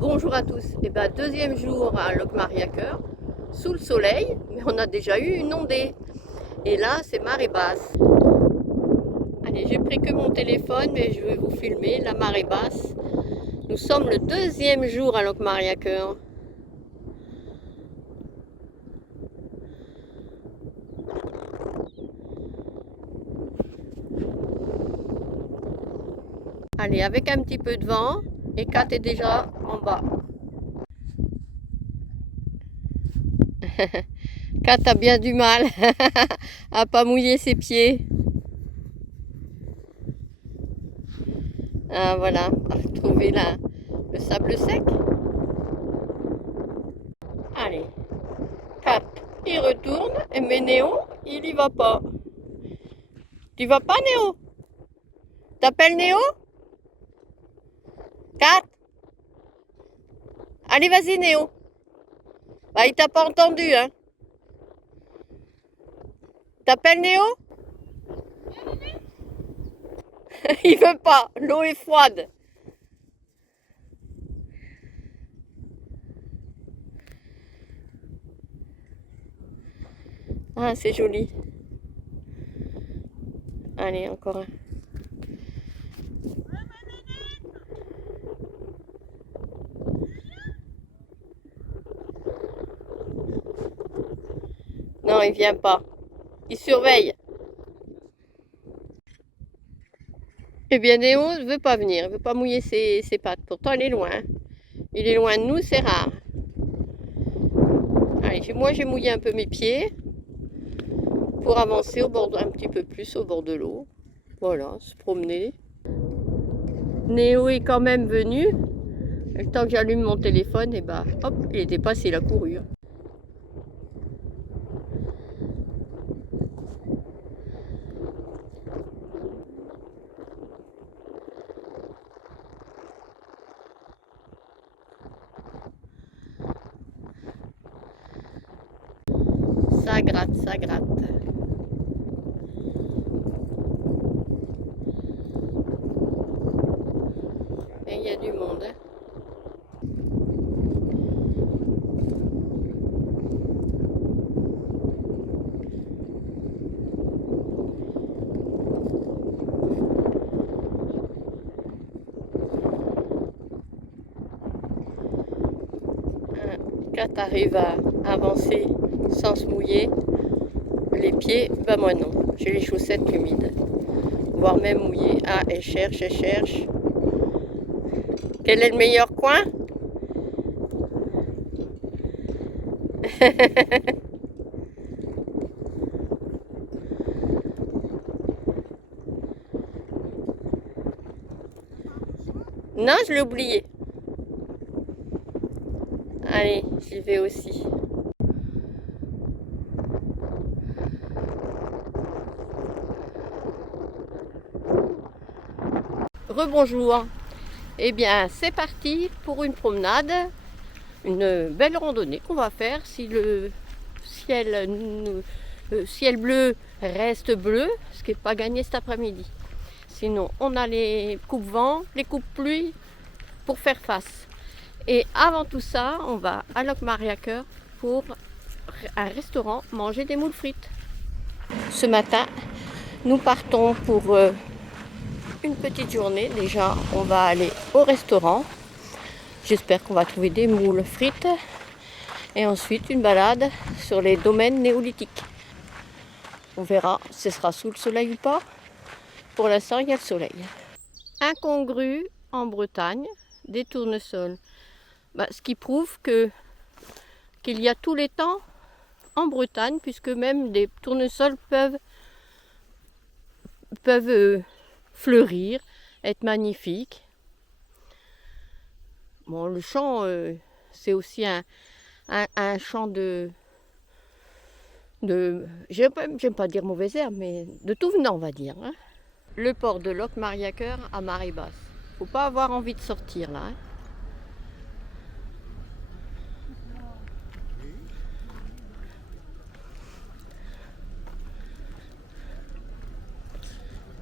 Bonjour à tous. Deuxième jour à Locmariaqueur, sous le soleil, mais on a déjà eu une ondée. Et là, c'est marée basse. Allez, j'ai pris que mon téléphone, mais je vais vous filmer la marée basse. Nous sommes le deuxième jour à Locmariaqueur. Allez, avec un petit peu de vent, et Kat est déjà en bas. Kat a bien du mal à pas mouiller ses pieds. Ah, voilà, à trouver le sable sec. Allez, Kat, il retourne, mais Néo, il y va pas. Tu vas pas, Néo? T'appelles Néo? Kat? Allez, vas-y, Néo. Bah, il t'a pas entendu, hein? T'appelles Néo? Il veut pas, l'eau est froide. Ah, c'est joli. Allez, encore un. Non, il vient pas. Il surveille. Eh bien, Néo ne veut pas venir, il veut pas mouiller ses pattes. Pourtant, il est loin. Il est loin de nous, c'est rare. Allez, moi, j'ai mouillé un peu mes pieds pour avancer un petit peu plus au bord de l'eau. Voilà, se promener. Néo est quand même venu. Le temps que j'allume mon téléphone, et bah, hop, il était passé, il a couru. Ça gratte, ça gratte. Et il y a du monde. Hein. Quand tu arrives à avancer sans se mouiller les pieds, bah moi non, j'ai les chaussettes humides, voire même mouillées. Ah, elle cherche, elle cherche. Quel est le meilleur coin? Non, je l'ai oublié. Allez, j'y vais aussi. Rebonjour. Eh bien, c'est parti pour une promenade, une belle randonnée qu'on va faire si le ciel bleu reste bleu, ce qui n'est pas gagné cet après-midi. Sinon, on a les coupes-vent, les coupes-pluie pour faire face. Et avant tout ça, on va à Locmariaqueur pour un restaurant manger des moules frites. Ce matin, nous partons pour une petite journée. Déjà, on va aller au restaurant. J'espère qu'on va trouver des moules frites. Et ensuite, une balade sur les domaines néolithiques. On verra si ce sera sous le soleil ou pas. Pour l'instant, il y a le soleil. Incongru en Bretagne, des tournesols. Ce qui prouve qu'il y a tous les temps en Bretagne, puisque même des tournesols peuvent fleurir, être magnifiques. Bon, le champ, c'est aussi un champ j'aime pas dire mauvaises herbes, mais de tout venant, on va dire. Hein. Le port de Locmariaqueur à marée basse. Faut pas avoir envie de sortir là. Hein.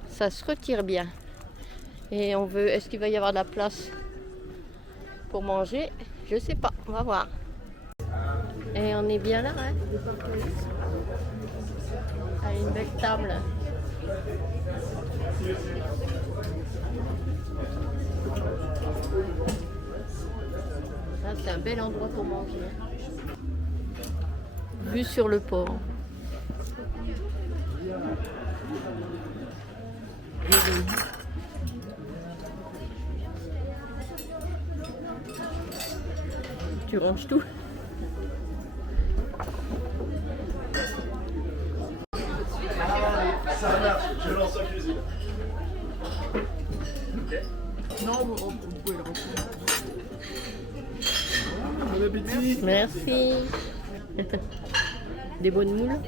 Ça se retire bien. Et on veut. Est-ce qu'il va y avoir de la place Pour manger, je sais pas, on va voir. Et on est bien là, hein? À une belle table. Là, c'est un bel endroit pour manger. Vue sur le port. Tu ranges tout. Ça marche, je lance en cuisine. Non, vous pouvez le rentrer. Bon appétit. Merci. Des bonnes moules.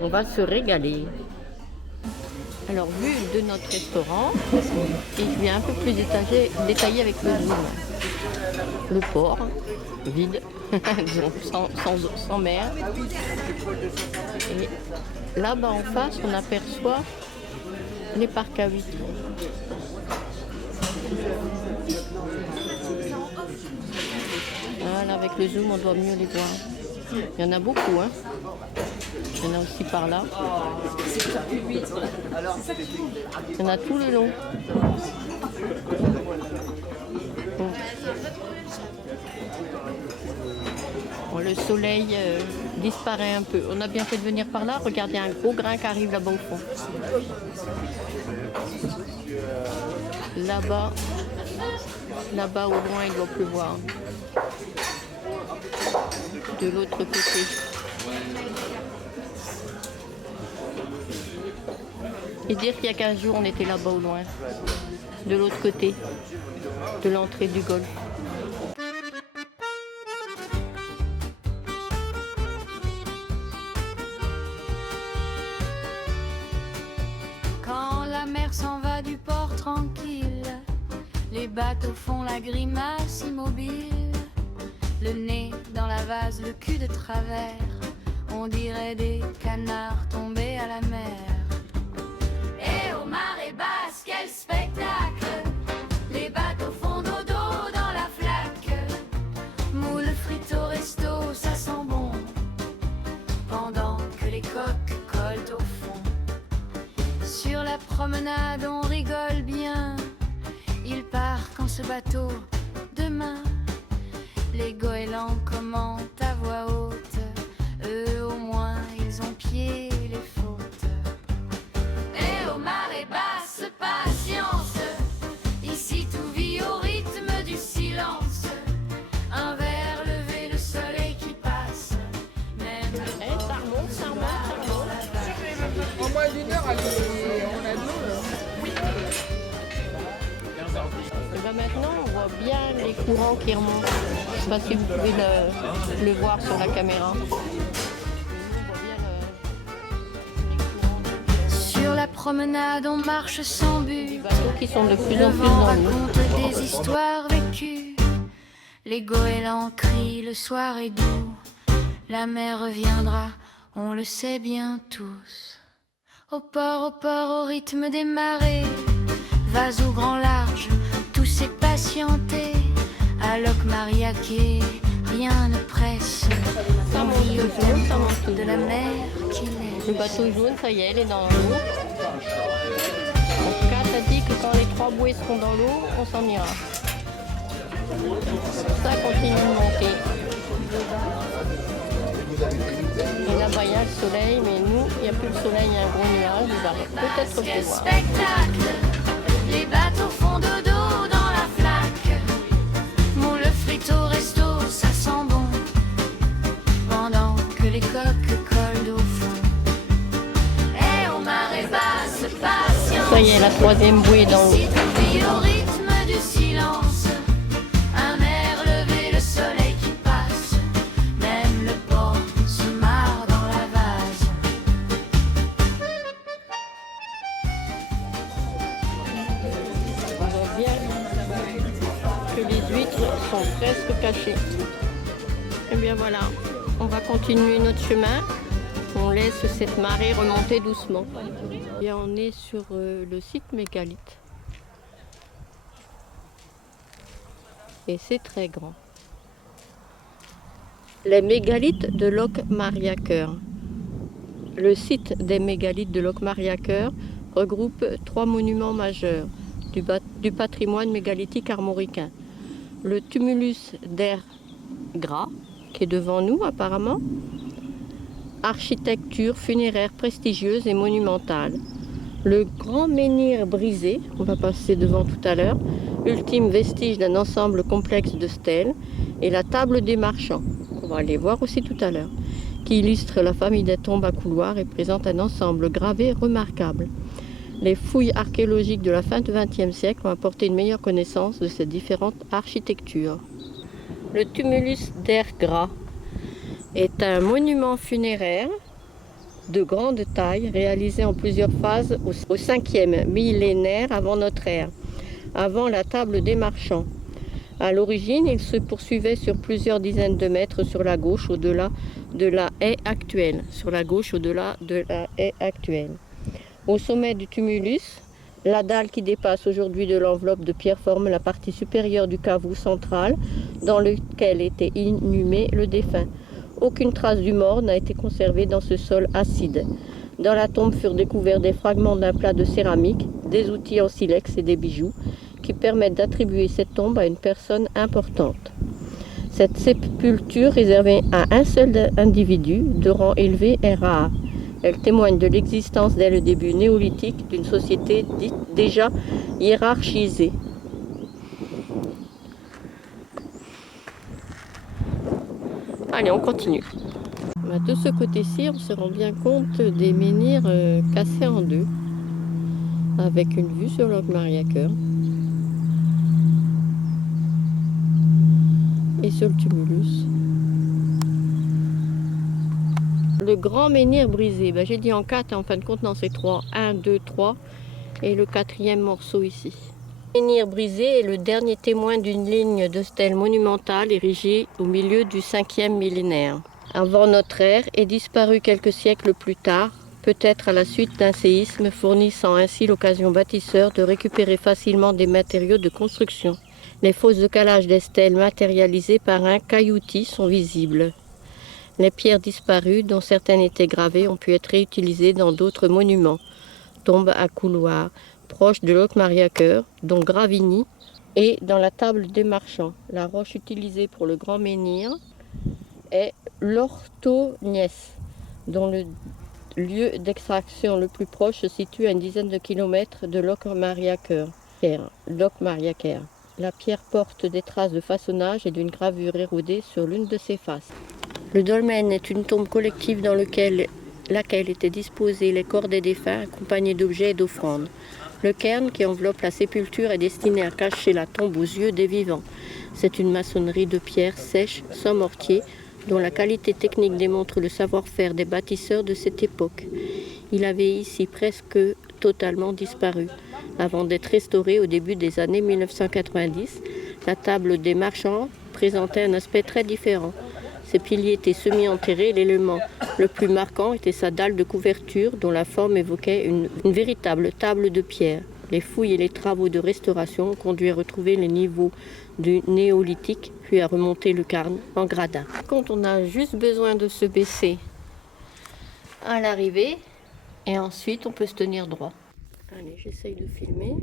On va se régaler. Alors, vue de notre restaurant, et je viens un peu plus détaillé avec le zoom. Le port, vide, sans mer. Et là-bas en face, on aperçoit les parcs à huîtres. Voilà, avec le zoom, on doit mieux les voir. Il y en a beaucoup, hein. Il y en a aussi par là. Il y en a tout le long. Bon, le soleil disparaît un peu. On a bien fait de venir par là. Regardez un gros grain qui arrive là-bas au fond. Là-bas au loin, il doit pleuvoir. De l'autre côté. Et dire qu'il y a 15 jours, on était là-bas au loin. De l'autre côté. De l'entrée du golfe. Quand la mer s'en va du port tranquille, les bateaux font la grimace immobile. Le nez dans la vase, le cul de travers, on dirait des canards tombés à la mer. Et aux marées basses, quel spectacle! Les bateaux font dodo dans la flaque. Moules frites au resto, ça sent bon, pendant que les coques collent au fond. Sur la promenade, on rigole bien. Il part quand ce bateau, demain. Les goélands commentent à voix haute, eux au moins ils ont pied les fautes. Et aux marées basses, patience, ici tout vit au rythme du silence. Un verre levé, le soleil qui passe, même le port Ça remonte, ça remonte, ça remonte. En moins d'une heure, on a de l'eau là. Et ben maintenant, on voit bien les courants qui remontent. Je ne sais pas si vous pouvez le voir sur la caméra. Sur la promenade, on marche sans Les but. bateaux qui sont de plus Le en plus vent dans l'eau. raconte des histoires vécues. Les goélands crient, le soir est doux. La mer reviendra, on le sait bien tous. Au port, au rythme des marées. Vase au grand large, tout s'est patienté. À Locmariaquet, rien ne presse. Ça On monte vit au toujours, ça monte tempo de la toujours. mer qui Le laisse. bateau jaune, ça y est, elle est dans l'eau. En tout cas, ça dit que quand les 3 bouées seront dans l'eau, on s'en ira. Ça continue de monter. Et là-bas, il y a le soleil, mais nous, il n'y a plus de soleil, il y a un gros nuage. Il va peut-être Quel pleuvoir. spectacle! Les bateaux font dodo dans la flaque. Moules frites au resto, ça sent bon, pendant que les coques collent au fond. Et aux marées basses, patience. Ça y est, la 3e bouée dans l'eau. Ici tout vit au rythme du silence. Un air levé, le soleil qui passe. Même le port se marre dans la vase. On voit bien que les huîtres sont presque cachées. Et bien voilà, on va continuer notre chemin. On laisse cette marée remonter doucement. Et on est sur le site mégalithe. Et c'est très grand. Les mégalithes de Locmaria-Cœur. Le site des mégalithes de Locmaria-Cœur regroupe 3 monuments majeurs du patrimoine mégalithique armoricain. Le tumulus d'Air Gras, qui est devant nous apparemment, architecture funéraire prestigieuse et monumentale. Le grand menhir brisé, on va passer devant tout à l'heure, ultime vestige d'un ensemble complexe de stèles, et la table des marchands, on va aller voir aussi tout à l'heure, qui illustre la famille des tombes à couloirs et présente un ensemble gravé remarquable. Les fouilles archéologiques de la fin du XXe siècle ont apporté une meilleure connaissance de ces différentes architectures. Le tumulus d'Air Gras est un monument funéraire de grande taille réalisé en plusieurs phases au 5e millénaire avant notre ère, avant la table des marchands. À l'origine, il se poursuivait sur plusieurs dizaines de mètres sur la gauche au-delà de la haie actuelle. Au sommet du tumulus, la dalle qui dépasse aujourd'hui de l'enveloppe de pierre forme la partie supérieure du caveau central dans lequel était inhumé le défunt. Aucune trace du mort n'a été conservée dans ce sol acide. Dans la tombe furent découverts des fragments d'un plat de céramique, des outils en silex et des bijoux qui permettent d'attribuer cette tombe à une personne importante. Cette sépulture réservée à un seul individu de rang élevé est rare. Elle témoigne de l'existence dès le début néolithique d'une société dite déjà hiérarchisée. Allez, on continue. De ce côté-ci, on se rend bien compte des menhirs cassés en deux, avec une vue sur Locmaria-Cœur et sur le tumulus. Le grand menhir brisé, j'ai dit en 4, en fin de compte, non, c'est 3. 1, 2, 3, et le 4e morceau ici. Le menhir brisé est le dernier témoin d'une ligne de stèles monumentales érigée au milieu du 5e millénaire avant notre ère et disparu quelques siècles plus tard, peut-être à la suite d'un séisme, fournissant ainsi l'occasion aux bâtisseurs de récupérer facilement des matériaux de construction. Les fosses de calage des stèles matérialisées par un cailloutis sont visibles. Les pierres disparues, dont certaines étaient gravées, ont pu être réutilisées dans d'autres monuments. Tombes à couloirs proches de Locmaria-Cœur, dont Gravigny, et dans la table des marchands. La roche utilisée pour le grand menhir est l'Orthognesse, dont le lieu d'extraction le plus proche se situe à une dizaine de kilomètres de Locmaria-Cœur. La pierre porte des traces de façonnage et d'une gravure érodée sur l'une de ses faces. Le dolmen est une tombe collective dans laquelle étaient disposés les corps des défunts accompagnés d'objets et d'offrandes. Le cairn qui enveloppe la sépulture est destiné à cacher la tombe aux yeux des vivants. C'est une maçonnerie de pierre sèche, sans mortier, dont la qualité technique démontre le savoir-faire des bâtisseurs de cette époque. Il avait ici presque totalement disparu. Avant d'être restauré au début des années 1990, la table des marchands présentait un aspect très différent. Ses piliers étaient semi-enterrés, l'élément le plus marquant était sa dalle de couverture dont la forme évoquait une véritable table de pierre. Les fouilles et les travaux de restauration ont conduit à retrouver les niveaux du néolithique, puis à remonter le cairn en gradin. Quand on a juste besoin de se baisser à l'arrivée, et ensuite on peut se tenir droit. Allez, j'essaye de filmer.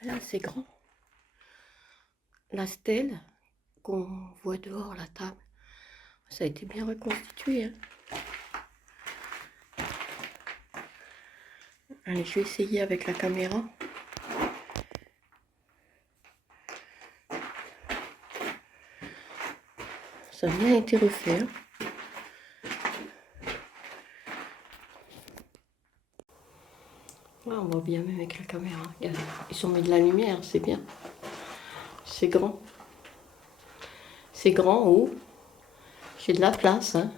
Voilà, c'est grand. La stèle qu'on voit dehors, la table, ça a été bien reconstitué. Hein. Allez, je vais essayer avec la caméra. Ça a bien été refait. Hein. On voit bien même avec la caméra. Regarde, ils ont mis de la lumière, c'est bien. C'est grand. C'est grand, haut. J'ai de la place. Hein.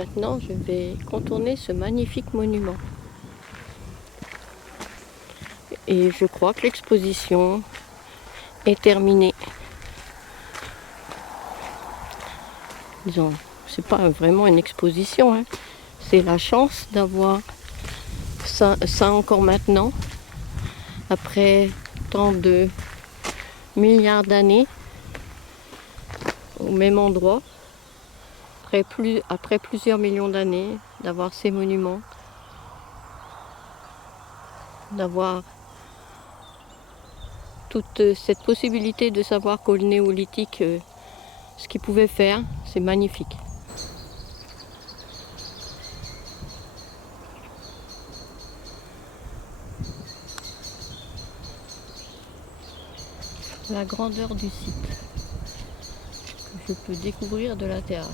Maintenant, je vais contourner ce magnifique monument. Et je crois que l'exposition est terminée. Disons, c'est pas vraiment une exposition, hein. C'est la chance d'avoir ça encore maintenant, après tant de milliards d'années, au même endroit, après plusieurs millions d'années, d'avoir ces monuments, d'avoir toute cette possibilité de savoir qu'au néolithique, ce qu'ils pouvaient faire, c'est magnifique. La grandeur du site que je peux découvrir de la terrasse.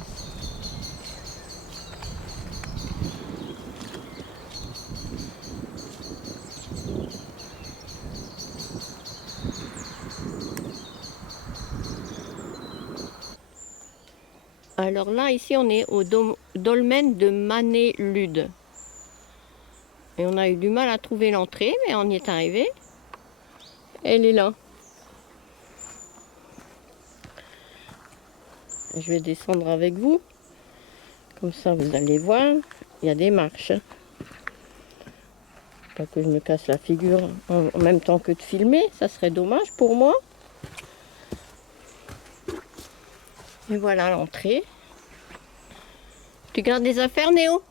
Alors là, ici, on est au dolmen de Mané-Lude. Et on a eu du mal à trouver l'entrée, mais on y est arrivé. Elle est là. Je vais descendre avec vous. Comme ça, vous allez voir. Il y a des marches. Pas que je me casse la figure en même temps que de filmer. Ça serait dommage pour moi. Et voilà l'entrée. Tu gardes des affaires, Néo?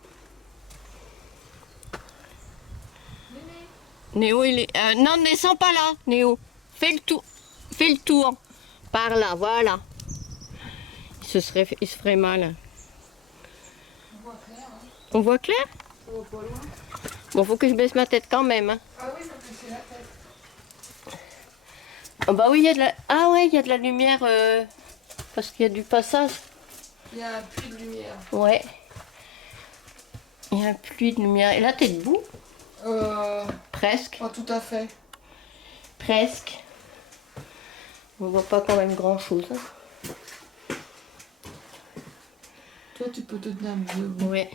Néo, il est... non, ne descends pas là, Néo. Fais le tour. Fais le tour. Par là, voilà. Il se ferait mal. On voit clair, hein. On voit clair? On voit pas loin. Bon, faut que je baisse ma tête quand même. Hein. Ah oui, faut baisser la tête. Oh, bah oui, il y a de la... Ah ouais, il y a de la lumière parce qu'il y a du passage. Il y a un puits de lumière. Ouais. Il y a un puits de lumière. Et là, t'es debout? Presque. Pas tout à fait. Presque. On voit pas quand même grand chose. Hein. Toi, tu peux te tenir debout. Ouais.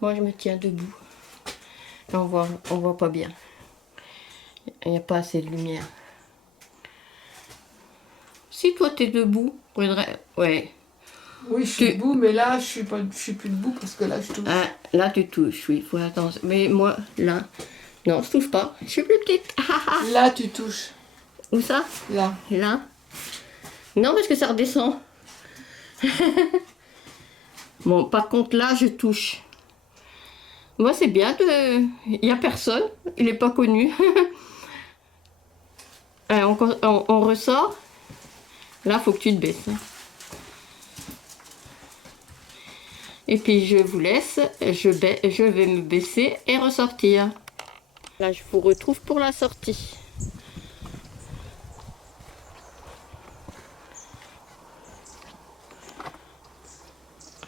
Moi, je me tiens debout. Mais on voit pas bien. Il n'y a pas assez de lumière. Si toi, t'es debout, ouais. Oui, je suis debout, mais là, je suis plus debout parce que là, je touche. Ah, là, tu touches, oui, faut attention. Mais moi, là, non, je touche pas. Je suis plus petite. Là, tu touches. Où ça? Là. Là? Non, parce que ça redescend. Bon, par contre, là, je touche. Moi, c'est bien de... Il n'y a personne. Il n'est pas connu. On ressort. Là, il faut que tu te baisses. Et puis, je vous laisse. Je vais me baisser et ressortir. Là, je vous retrouve pour la sortie.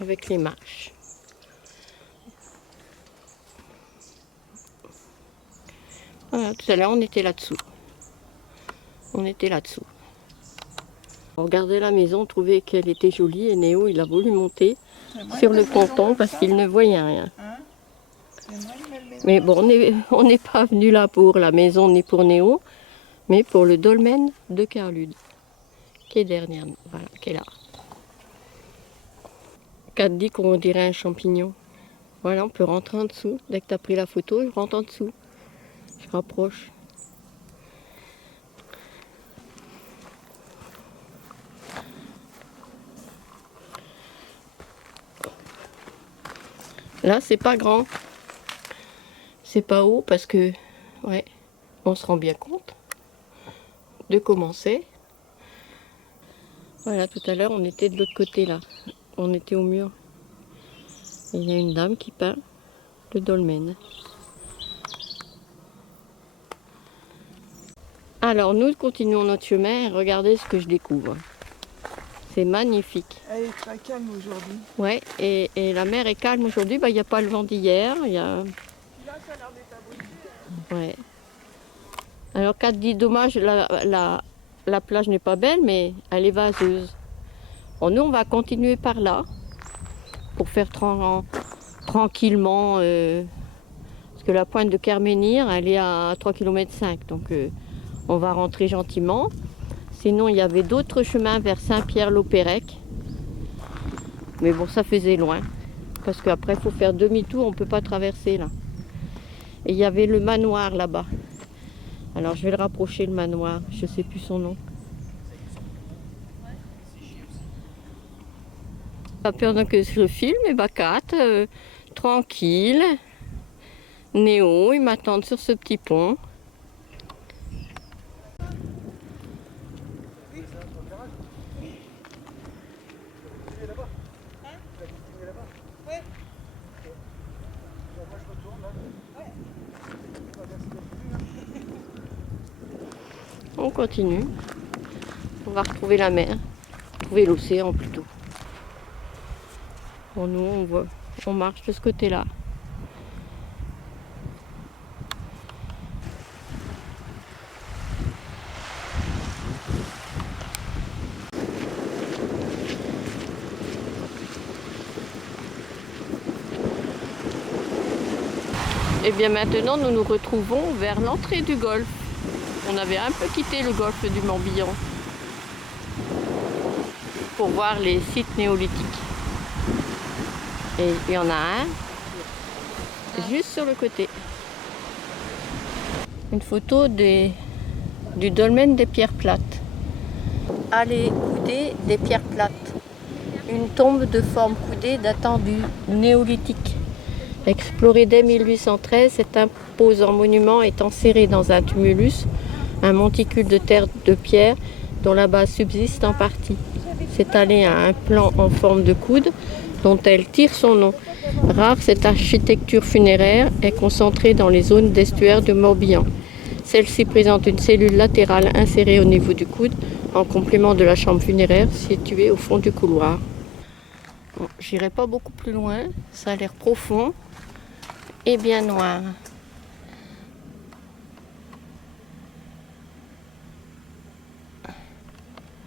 Avec les marches. Voilà, tout à l'heure on était là-dessous. On regardait la maison, on trouvait qu'elle était jolie et Néo il a voulu monter sur le ponton parce qu'il ne voyait rien. Mais bon, on n'est pas venu là pour la maison ni pour Néo, mais pour le dolmen de Carlude, qui est derrière nous, voilà, qui est là. Kat dit qu'on dirait un champignon. Voilà, on peut rentrer en dessous. Dès que tu as pris la photo, je rentre en dessous. Je rapproche. Là, c'est pas grand. C'est pas haut parce que, ouais, on se rend bien compte de commencer. Voilà, tout à l'heure, on était de l'autre côté là. On était au mur. Il y a une dame qui peint le dolmen. Alors nous continuons notre chemin et regardez ce que je découvre. C'est magnifique. Elle est très calme aujourd'hui. Ouais, et la mer est calme aujourd'hui. Bah, il n'y a pas le vent d'hier. Il y a... Là, ça a l'air d'être abouti. Ouais. Alors Kat dit dommage, la plage n'est pas belle, mais elle est vaseuse. Bon, nous on va continuer par là. pour faire tranquillement. Parce que la pointe de Kermenir, elle est à 3,5 km. Donc on va rentrer gentiment. Sinon, il y avait d'autres chemins vers Saint-Pierre-l'Opérec. Mais bon, ça faisait loin. Parce qu'après, il faut faire demi-tour, on ne peut pas traverser là. Et il y avait le manoir là-bas. Alors je vais le rapprocher, le manoir. Je ne sais plus son nom. Pendant que je filme, et Kat, tranquille. Néo, ils m'attendent sur ce petit pont. On continue. On va retrouver la mer. Retrouver l'océan plutôt. Pour nous, on marche de ce côté-là. Et bien maintenant, nous nous retrouvons vers l'entrée du golfe. On avait un peu quitté le golfe du Morbihan pour voir les sites néolithiques. Et il y en a un juste sur le côté. Une photo du dolmen des pierres plates. Allée coudée des pierres plates. Une tombe de forme coudée datant du néolithique. Explorée dès 1813, cet imposant monument est enserré dans un tumulus, un monticule de terre de pierre dont la base subsiste en partie. Cette allée a un plan en forme de coude dont elle tire son nom. Rare, cette architecture funéraire est concentrée dans les zones d'estuaire de Morbihan. Celle-ci présente une cellule latérale insérée au niveau du coude en complément de la chambre funéraire située au fond du couloir. Bon, j'irai pas beaucoup plus loin, ça a l'air profond et bien noir.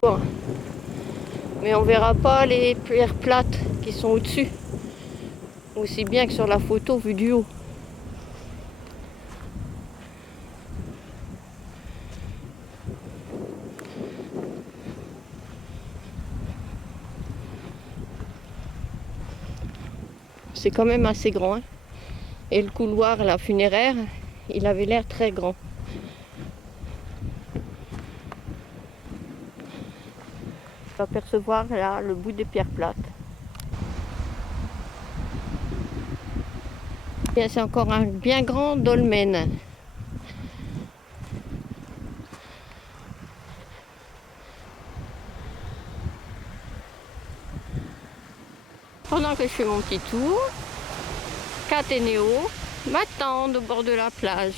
Bon. Mais on verra pas les pierres plates qui sont au-dessus, aussi bien que sur la photo vue du haut. C'est quand même assez grand, hein. Et le couloir là, funéraire, il avait l'air très grand. On peut apercevoir là le bout des pierres plates. C'est encore un bien grand dolmen. Pendant que je fais mon petit tour, Kat et Néo m'attendent au bord de la plage.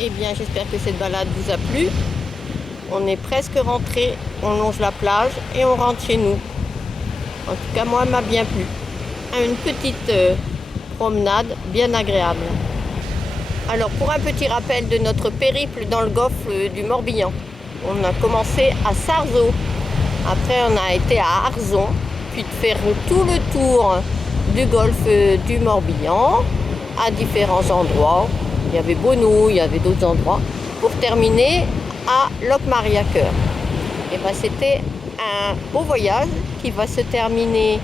Eh bien, j'espère que cette balade vous a plu. On est presque rentré, on longe la plage et on rentre chez nous. En tout cas, moi, elle m'a bien plu. Une petite promenade bien agréable. Alors, pour un petit rappel de notre périple dans le golfe du Morbihan, on a commencé à Sarzeau. Après, on a été à Arzon, puis de faire tout le tour du golfe du Morbihan à différents endroits. Il y avait Bonneau, il y avait d'autres endroits, pour terminer à Locmariaqueur. Et ben, c'était un beau voyage qui va se terminer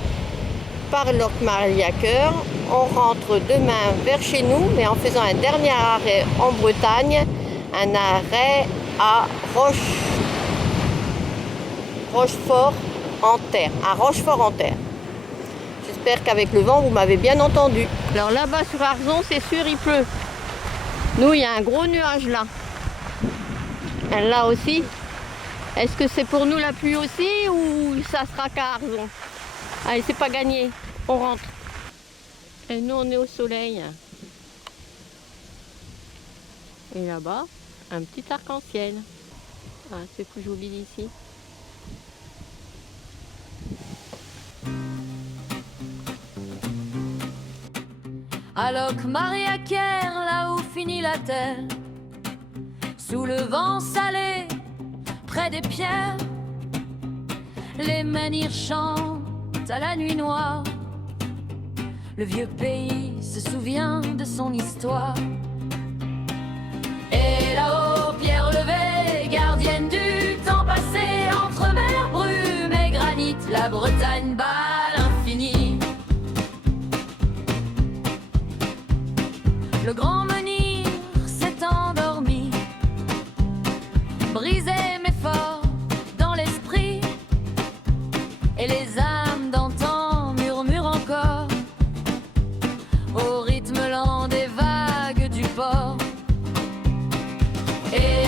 par Locmariaqueur. On rentre demain vers chez nous, mais en faisant un dernier arrêt en Bretagne, un arrêt à Rochefort-en-Terre, à Rochefort-en-Terre. J'espère qu'avec le vent, vous m'avez bien entendu. Alors là-bas sur Arzon, c'est sûr, il pleut. Nous, il y a un gros nuage là. Là aussi. Est-ce que c'est pour nous la pluie aussi ou ça sera qu'à Arzon? Allez, c'est pas gagné. On rentre. Et nous, on est au soleil. Et là-bas, un petit arc-en-ciel. Ah, c'est plus joli d'ici. À Locmariaquer, là où finit la terre, sous le vent salé près des pierres. Les menhirs chantent à la nuit noire. Le vieux pays se souvient de son histoire. Et là-haut, pierre levée, gardienne du temps passé, entre mer, brume et granit, la Bretagne bat l'infini. Le grand menhir s'est endormi, brisé mais fort dans l'esprit, et les âmes d'antan murmurent encore au rythme lent des vagues du port. Et